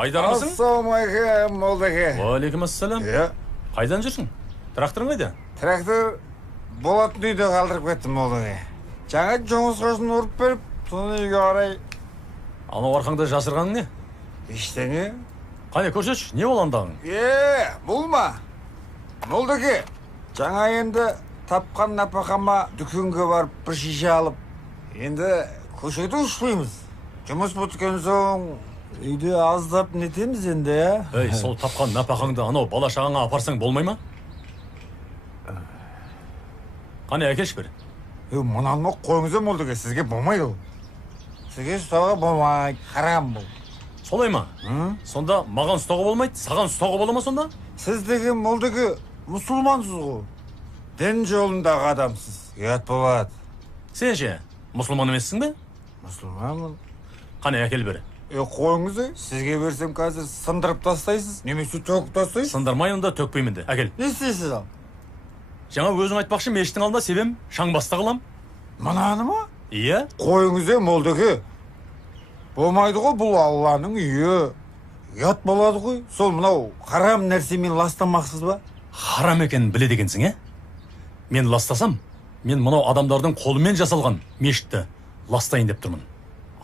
Айдармысың? Ассалаумағалейкум, молдаке. Уалейкум ассалам. Қайдан жүрсің? Тракторың қайда? Трактор болатын үйде қалдырып кеттім, молдаке. Жаңа жоңысқасын ұрып беріп, соны үйге қарай. Анау арқаңда жасырғаның не? Ештеңе? Қане көрсетші, не бол андағың? Бұл ма? Молдаке, жаңа енді тапқан напақама дүкенге барып бір шеше алып, енді көшеде ұшпаймыз. Жұмыс біткен соң үйде аздап нетеміз енді, Ей, сол тапқан напақаңды анау бала шағаңа апарсаң болмай ма? Қане әкелші бір. Мұнаны қойыңыз молдаке, сізге болмайды ол. Сізге ұстауға болмайды, харам бұл. Солай ма? Сонда маған ұстауға болмайды, саған ұстауға бола ма сонда? Сіз деген молдаке мұсылмансыз ғой. Дін жолындағы адамсыз. Ұят болады. Сен ше, мұсылман емессің бе? Мұсылманмын. Қане әкел бір. Қойыңыз, сізге берсем қазір сындырып тастайсыз, немесе төгіп тастайсыз. Сындырмайын да төкпеймін де. Әкел. Не істейсіз ал? Жаңа өзің айтпақшы мешіттің алдында себем шаң баста қылам. Мынаны ма? Иә? Қойыңыз, молдаке. Болмайды ғой, бұл Алланың үйі. Ұят болады ғой. Сол мынау харам нәрсемен ластамақсыз ба? Харам екенін біледі екенсің, Мен ластасам, мен мынау адамдардың қолымен жасалған мешітті ластайын деп тұрмын.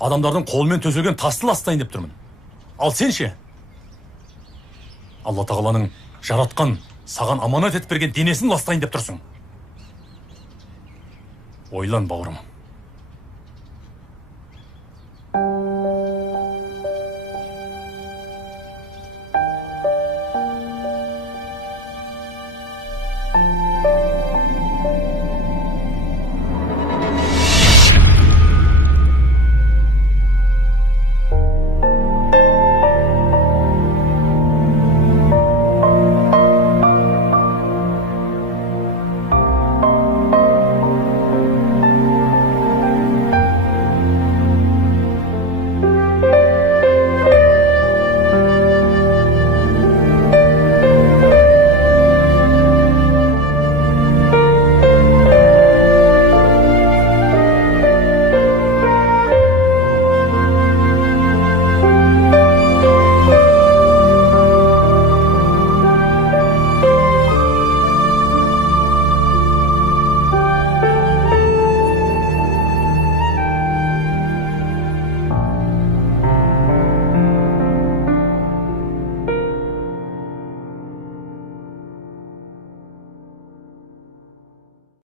Адамдардың қолымен төселген тасты ластайын деп тұрмын. Ал сен ше? Алла тағаланың жаратқан, саған аманат етіп берген денесін ластайын деп тұрсың. Ойлан, бауырым.